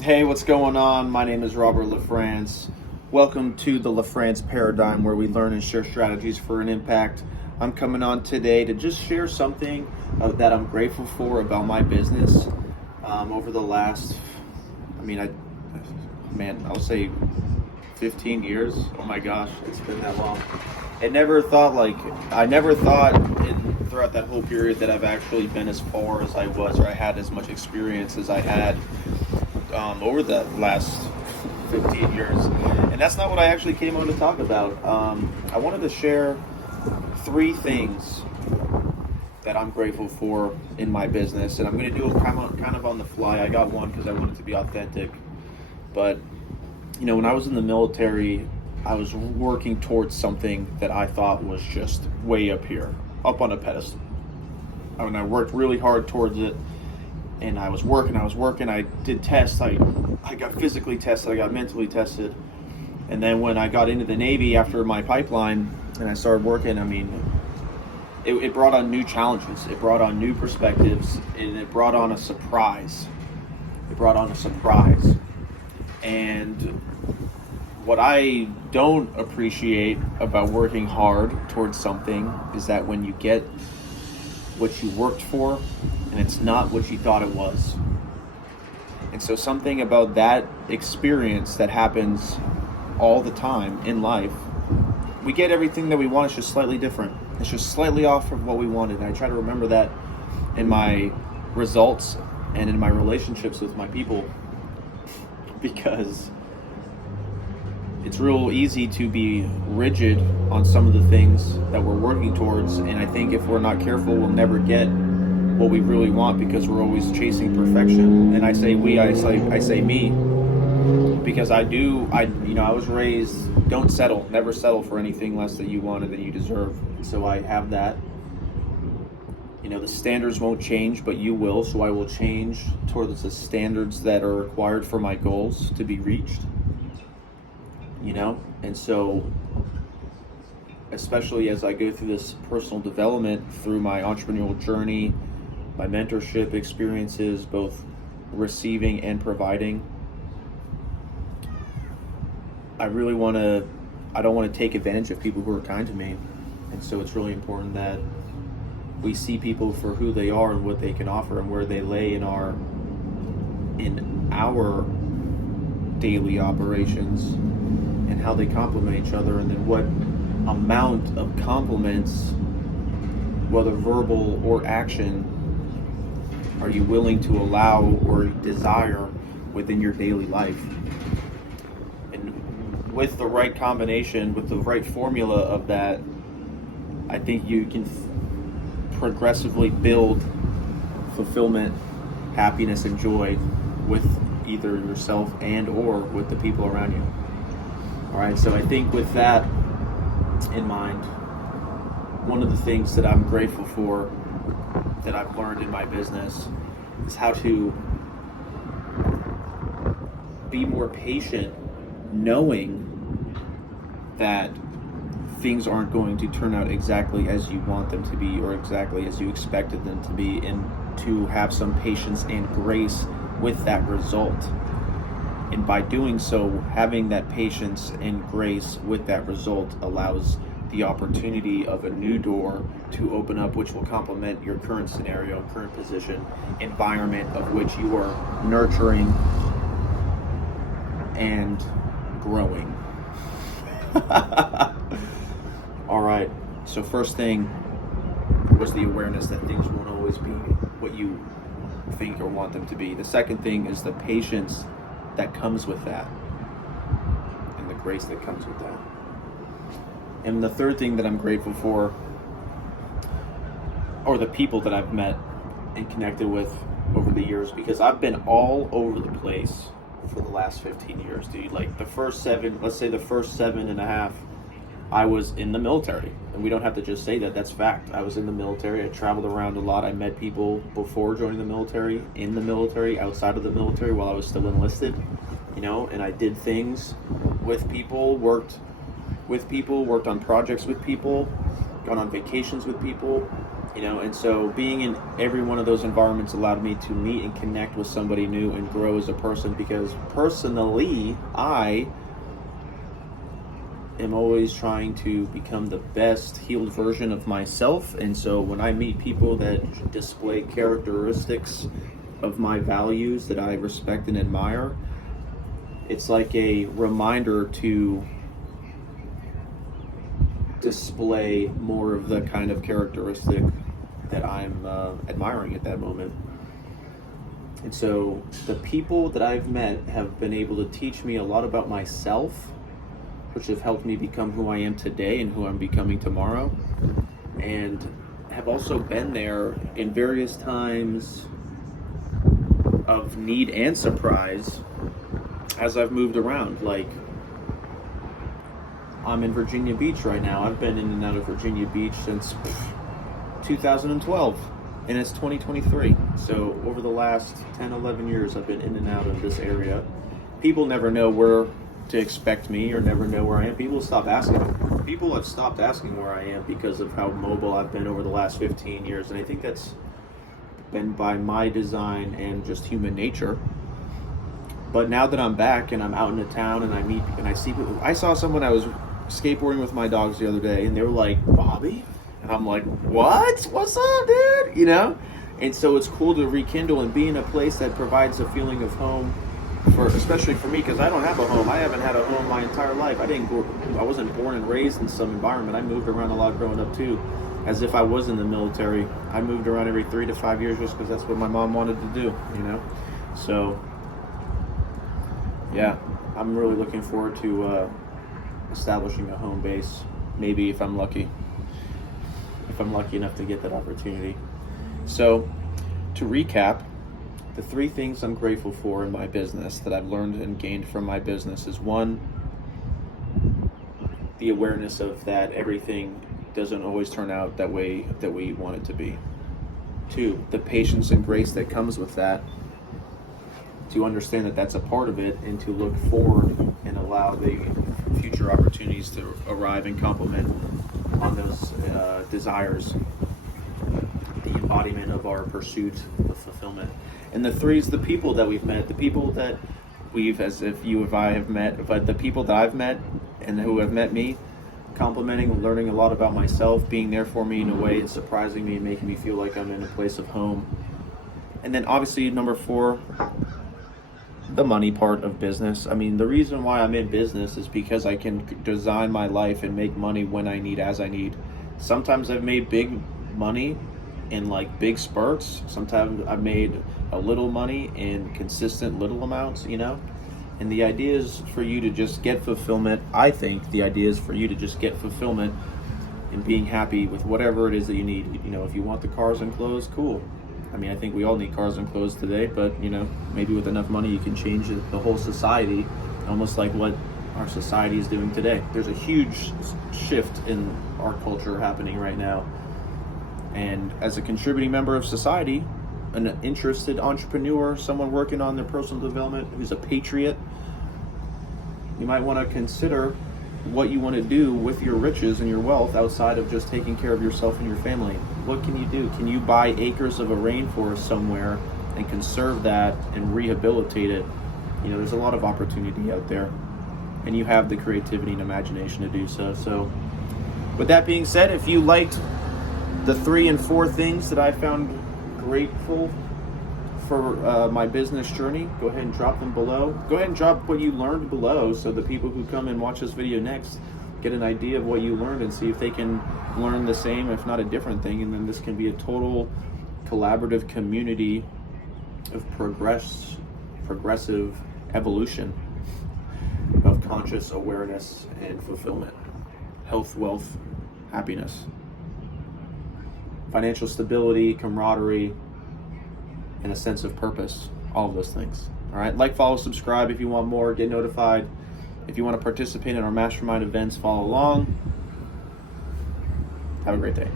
Hey, what's going on? My name is Robert LaFrance. Welcome to the LaFrance Paradigm, where we learn and share strategies for an impact. I'm coming on today to just share something that I'm grateful for about my business over the last, I'll say 15 years. Oh my gosh, it's been that long. I never thought throughout that whole period that I've actually been as far as I was, or I had as much experience as I had over the last 15 years. And that's not what I actually came on to talk about. I wanted to share three things that I'm grateful for in my business. And I'm going to do it kind of on the fly. I got one because I wanted to be authentic. But, when I was in the military, I was working towards something that I thought was just way up here, up on a pedestal. I worked really hard towards it. And I was working, I did tests, I got physically tested, I got mentally tested. And then when I got into the Navy after my pipeline and I started working, it brought on new challenges, it brought on new perspectives, and it brought on a surprise. And what I don't appreciate about working hard towards something is that when you get what you worked for and it's not what you thought it was. And so something about that experience that happens all the time in life, we get everything that we want, it's just slightly different. It's just slightly off from what we wanted. And I try to remember that in my results and in my relationships with my people, because it's real easy to be rigid on some of the things that we're working towards, and I think if we're not careful, we'll never get what we really want because we're always chasing perfection. And I say we, I say me, because I was raised, don't settle, never settle for anything less than you want and than you deserve. So I have that. The standards won't change, but you will, so I will change towards the standards that are required for my goals to be reached. And so especially as I go through this personal development through my entrepreneurial journey, my mentorship experiences, both receiving and providing, I don't want to take advantage of people who are kind to me. And so it's really important that we see people for who they are and what they can offer and where they lay in our daily operations, and how they complement each other, and then what amount of compliments, whether verbal or action, are you willing to allow or desire within your daily life. And with the right combination, with the right formula of that, I think you can progressively build fulfillment, happiness, and joy with either yourself and or with the people around you. All right, so I think with that in mind, one of the things that I'm grateful for that I've learned in my business is how to be more patient, knowing that things aren't going to turn out exactly as you want them to be or exactly as you expected them to be, and to have some patience and grace with that result. And by doing so, having that patience and grace with that result allows the opportunity of a new door to open up, which will complement your current scenario, current position, environment of which you are nurturing and growing. All right, so first thing was the awareness that things won't always be what you think or want them to be. The second thing is the patience that comes with that, and the grace that comes with that. And the third thing that I'm grateful for are the people that I've met and connected with over the years, because I've been all over the place for the last 15 years, dude. Like the first 7.5, I was in the military. And we don't have to just say that, that's fact. I was in the military, I traveled around a lot, I met people before joining the military, in the military, outside of the military while I was still enlisted, and I did things with people, worked on projects with people, gone on vacations with people, And so being in every one of those environments allowed me to meet and connect with somebody new and grow as a person, because personally, I am always trying to become the best healed version of myself. And so when I meet people that display characteristics of my values that I respect and admire, it's like a reminder to display more of the kind of characteristic that I'm admiring at that moment. And so the people that I've met have been able to teach me a lot about myself, which have helped me become who I am today and who I'm becoming tomorrow, and have also been there in various times of need and surprise as I've moved around. Like, I'm in Virginia Beach right now. I've been in and out of Virginia Beach since 2012, and it's 2023. So over the last 10, 11 years, I've been in and out of this area. People never know where to expect me or never know where I am. People stop asking. People have stopped asking where I am because of how mobile I've been over the last 15 years. And I think that's been by my design and just human nature. But now that I'm back and I'm out in the town and I meet and I see people, I saw someone, I was skateboarding with my dogs the other day, and they were like, "Bobby?" And I'm like, "What? What's up, dude?" And so it's cool to rekindle and be in a place that provides a feeling of home, especially for me, because I don't have a home. I haven't had a home my entire life. I wasn't born and raised in some environment. I moved around a lot growing up too, as if I was in the military. I moved around every 3 to 5 years just because that's what my mom wanted to do. So yeah, I'm really looking forward to establishing a home base, maybe if I'm lucky enough to get that opportunity. So to recap, the 3 things I'm grateful for in my business that I've learned and gained from my business is: 1, the awareness of that everything doesn't always turn out that way that we want it to be. 2, the patience and grace that comes with that, to understand that that's a part of it, and to look forward and allow the future opportunities to arrive and complement on those desires, the embodiment of our pursuit of fulfillment. And the 3 is the people that we've met, the people that we've, as if you and I have met, but the people that I've met and who have met me, complimenting and learning a lot about myself, being there for me in a way and surprising me and making me feel like I'm in a place of home. And then obviously number 4, the money part of business. I mean, the reason why I'm in business is because I can design my life and make money when I need, as I need. Sometimes I've made big money in like big spurts. Sometimes I've made a little money in consistent little amounts, And the idea is for you to just get fulfillment. I think the idea is for you to just get fulfillment in being happy with whatever it is that you need. If you want the cars and clothes, cool. I mean, I think we all need cars and clothes today, but maybe with enough money you can change the whole society, almost like what our society is doing today. There's a huge shift in our culture happening right now. And as a contributing member of society, an interested entrepreneur, someone working on their personal development, who's a patriot, you might want to consider what you want to do with your riches and your wealth outside of just taking care of yourself and your family. What can you do? Can you buy acres of a rainforest somewhere and conserve that and rehabilitate it? There's a lot of opportunity out there, and you have the creativity and imagination to do so. So with that being said, if you liked the 3 and 4 things that I found grateful for my business journey, go ahead and drop them below. Go ahead and drop what you learned below, so the people who come and watch this video next get an idea of what you learned and see if they can learn the same, if not a different thing. And then this can be a total collaborative community of progressive evolution of conscious awareness and fulfillment, health, wealth, happiness, financial stability, camaraderie, and a sense of purpose. All of those things. All right, like, follow, subscribe if you want more, get notified. If you want to participate in our mastermind events, follow along. Have a great day.